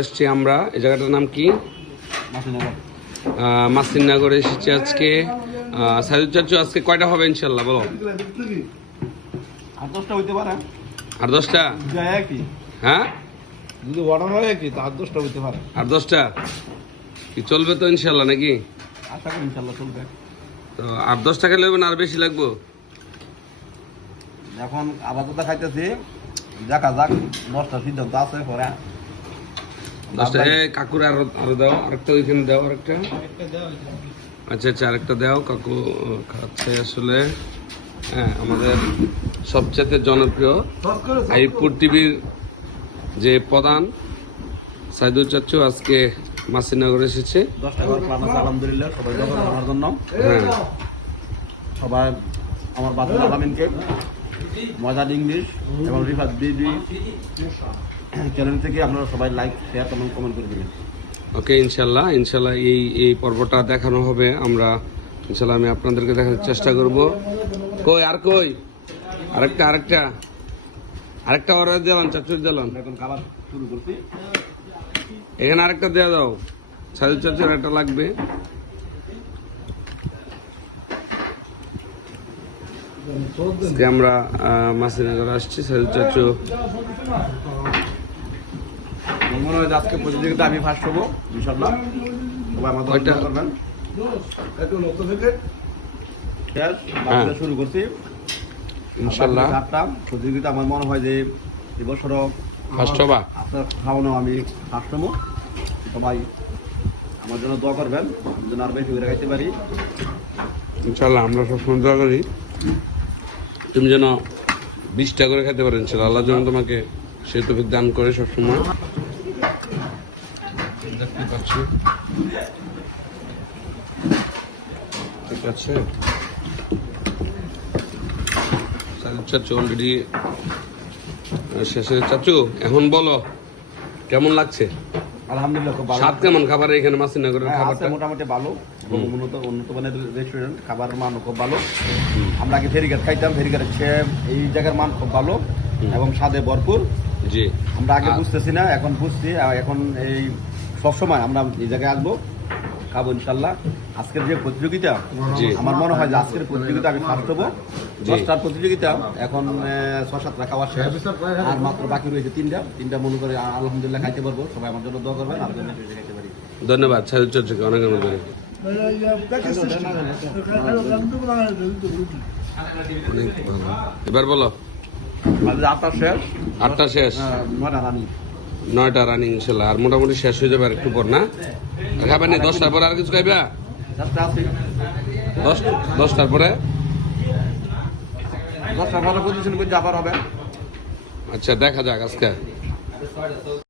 আসছি আমরা। এই জায়গাটার নাম কি? আহ, মাসিননগরে এসেছি আজকে। সাইদুল চাচু আজকে কয়টা হবে ইনশাল্লাহ বলো? আর দশটা হইতে পারে। আর দশটা? হ্যাঁ? যদি অর্ডার হয় তো আর দশটা হইতে পারে। আর দশটা? কি চলবে তো ইনশাল্লাহ নাকি? আশা করি ইনশাল্লাহ চলবে। তো আর দশটা খেলে হবে না আর বেশি লাগবো? এখন আপাতত খাইতেছি। যাকা যাক দশটা সিদ্ধান্ত আছে পরে দশটা কাকুর আরও আরও দাও আরেকটা ওইখানে দাও আরেকটা। আচ্ছা আচ্ছা আরেকটা দাও কাকু খাচ্ছে আসলে। হ্যাঁ আমাদের সবচেয়ে জনপ্রিয় আইপুর টিভির যে প্রধান সাইদুল চাচু আজকে মাসিনগর এসেছে। আলহামদুলিল্লাহ সবাই আমার জন্য। হ্যাঁ। সবাই আমার বাচ্চা আলামিনকে মজার ইংলিশ এবং রিফাত বিবি চ্যানেল থেকে আপনারা সবাই লাইক শেয়ার এবং কমেন্ট করে দেবেন। ওকে ইনশাল্লাহ ইনশাল্লাহ এই এই পর্বটা দেখানো হবে। আমরা ইনশাল্লাহ আমি আপনাদেরকে দেখার চেষ্টা করব। কই আর কই? আরেকটা আরেকটা। আরেকটা অর্ডার দিলাম চাচুর দিলাম এখন খাবার শুরু করছি। এখানে আরেকটা দেওয়া দাও। সাজু চাচুর একটা লাগবে। আমরা মাসিনগর আসছি। সাজু চাচু মনে হয় আজকে প্রতিযোগিতা আমি ফার্স্ট হব ইনশাল্লাহ সবাই আমার? করবেন? বাকিটা হ্যাঁ। শুরু করছি। ইনশাল্লাহ প্রতিযোগিতা আমার মনে হয় যে এবছরও ফার্স্ট হবা? আপনার খাওয়ানো আমি ফার্স্ট হব। সবাই আমার জন্য দোয়া করবেন। যেন আর বেশি করে খাইতে পারি। ইনশাল্লাহ আমরা সবসময় দোয়া করি। তুমি যেন বিশটা করে খেতে পারেন ইনশাল্লাহ আল্লাহ যেন তোমাকে সে তফিক দান করে সবসময়। দেখতে পাচ্ছি ঠিক আছে? চাচু অলরেডি শেষে চাচু এখন বলো কেমন লাগছে? আলহামদুলিল্লাহ খুব ভালো স্বাদ কেমন? খাবার এখানে মাসিনগরের হ্যাঁ, খাবারটা? মোটামুটি ভালো। এবং উন্নত উন্নত মানের রেস্টুরেন্ট খাবারের মানও খুব ভালো। আমরা আগে ফেরিঘাট খাইতাম ফেরিঘাটের চেয়ে এই জায়গার মান খুব ভালো এবং স্বাদে ভরপুর। জি। আমরা আগে বুঝতেছি না এখন বুঝছি এখন এই সবসময় আমরা এই জায়গায় আসব। খাব ইনশাল্লাহ। আজকের যে প্রতিযোগিতা আমার মনে হয় যে আজকের প্রতিযোগিতা আমি ফার্স্ট হব। দশটার প্রতিযোগিতা এখন ছ সাতটা খাওয়া শেষ। আর মাত্র বাকি রয়েছে তিনটা। তিনটা মনে করে আলহামদুলিল্লাহ খাইতে পারব। সবাই আমার জন্য দোয়া করবেন আর খাইতে পারি। ধন্যবাদ সাজু চাচুকে অনেক অনেক ধন্যবাদ। এবার বলো। আটটা শেষ। আটটা শেষ। নয়টা রানি। নয়টা রানিং ইনশাল্লাহ। আর মোটামুটি শেষ হয়ে যাবে আর একটু পর না? খাবেন না? দশটার পরে আর কিছু খাইবা? দশ দশটার পরে? আচ্ছা দেখা যাক আজকে।